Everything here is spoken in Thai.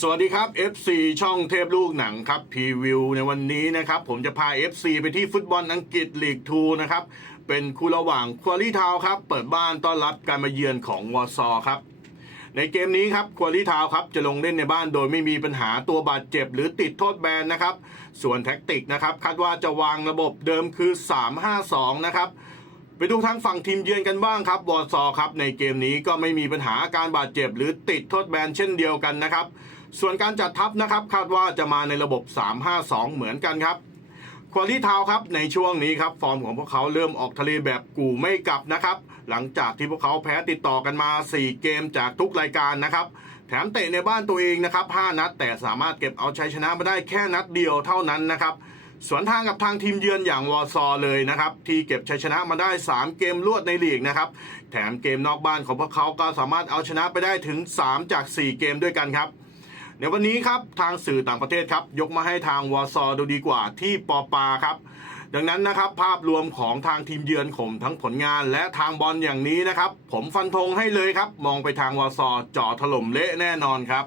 สวัสดีครับ FC ช่องเทพลูกหนังครับพรีวิวในวันนี้นะครับ ผมจะพา FC ไปที่ฟุตบอลอังกฤษลีก2นะครับ เป็นคู่ระหว่างควอลี่ทาวครับ เปิดบ้านต้อนรับการมาเยือนของวอร์ซอครับ ในเกมนี้ครับควอลี่ทาวครับ จะลงเล่นในบ้านโดยไม่มีปัญหาตัวบาดเจ็บหรือติดโทษแบนนะครับ ส่วนแท็กติกนะครับ คาดว่าจะวางระบบเดิมคือ 3-5-2 นะครับไปดูทางฝั่งทีมเยือนกันบ้างครับวอร์ซอครับในเกมนี้ก็ไม่มีปัญหาการบาดเจ็บหรือติดโทษแบนเช่นเดียวกันนะครับ ส่วนการจัดทัพนะครับคาดว่าจะมาในระบบ 3-5-2 เหมือนกันครับควอลี่ทาวครับในช่วงนี้ครับฟอร์มของพวกเขาเริ่มออกทะเลแบบกูไม่กลับนะครับ หลังจากที่พวกเขาแพ้ติดต่อกันมา 4 เกมจากทุกรายการนะครับแถมเตะในบ้านตัวเองนะครับ 5 นัด แต่สามารถเก็บเอาชัยชนะมาได้แค่นัดเดียวเท่านั้นนะครับสวนทางกับทางทีมเยือนอย่างวอซอเลยนะครับ ที่เก็บชัยชนะมาได้ 3 เกมรวดในลีกนะครับ แถมเกมนอกบ้านของพวกเขาก็สามารถเอาชนะไปได้ถึง 3 จาก 4 เกมด้วยกันครับ ในวันนี้ครับทางสื่อต่างประเทศครับ ยกมาให้ทางวอร์ซอดูดีกว่าที่ปอปาครับดังนั้นนะครับภาพรวมของทางทีมเยือนข่มทั้งผลงานและทางบอลอย่างนี้นะครับ ผมฟันธงให้เลยครับ มองไปทางวอร์ซอจ่อถล่มเละแน่นอนครับ